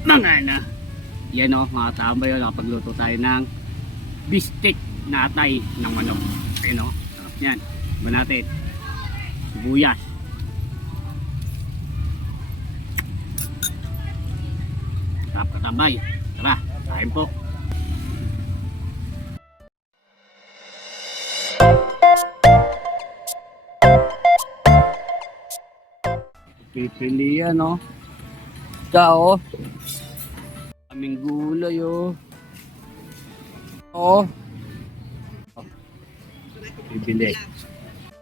Mga na. Yan o, mga tambay, nakapagluto tayo ng bistek na atay ng manok. Ayan o, sarap yan. Iba natin, sibuyas. Sarap katambay. Tara, kain po. Pipilian o. Kao. Kaming gulay o. Oo. Bibili.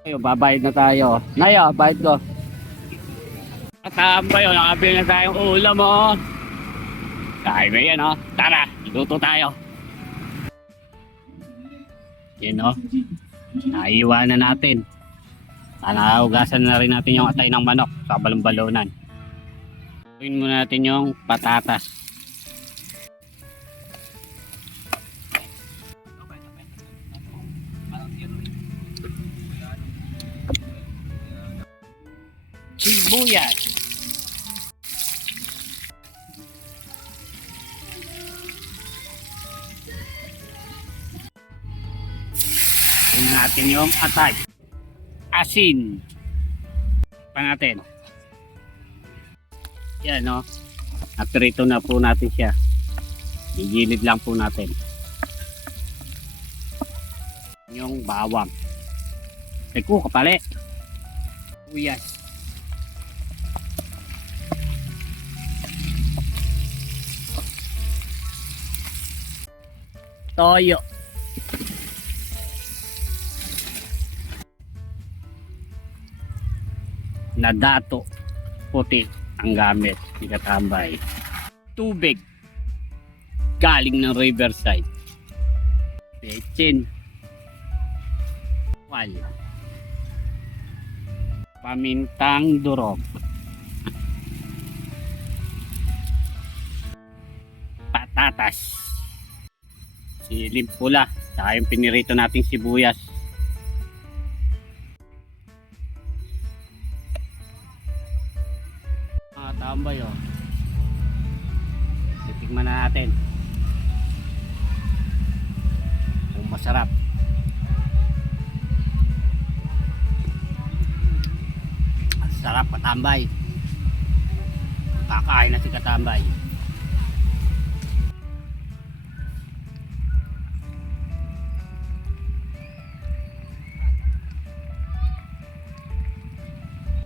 Ayo, babayad na tayo. Nayo, bayad ko. Katambay o, nakabili na tayong ulam o. Kain na yan o. Tara, luto tayo. Yan o. Naiiwanan natin. Hugasan na rin natin yung atay ng manok sa balon-balonan. Gawin muna natin yung patatas. Sibuyas. Gawin natin yung atay. Asin. Pa natin. Yan no. Naprito na po natin siya. Igilid lang po natin. Yung bawang. Teko kapali. Uyas. Toyo. Na dato puti ang gamit ni Katambay. Tubig galing ng riverside. Bechin. Wal. Pamintang durog. Patatas. Siling pula. Saka yung pinirito nating sibuyas. Tambay o. Titikman na natin kung masarap. Sarap Katambay. Kakain na si Katambay.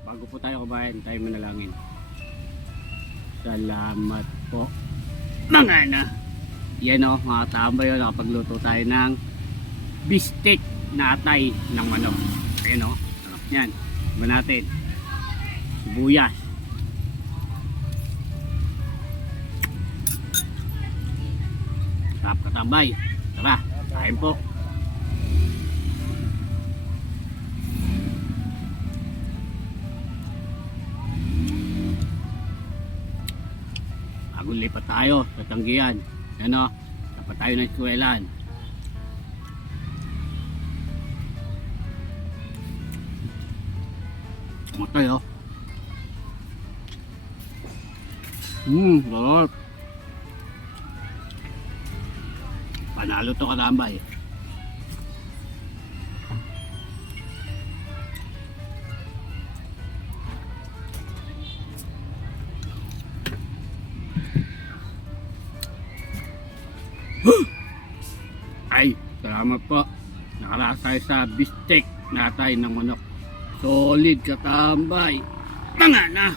Bago po tayo kumain, tayo manalangin. Salamat po. Mga na. Yan o, mga tambay o, nakapagluto tayo ng bistek na atay ng manok. Ayan o, sarap yan. Iba natin, sibuyas. Sarap Katambay. Tara, kain po. Bago lipat tayo sa tanggihan. Ano? Dapat tayo ng eskwelahan. Matay oh. Sarap. Panalo to Katambay. Ay, salamat po. Nakaraas tayo sa bistek na atay ng manok. Solid Katambay. Mga na.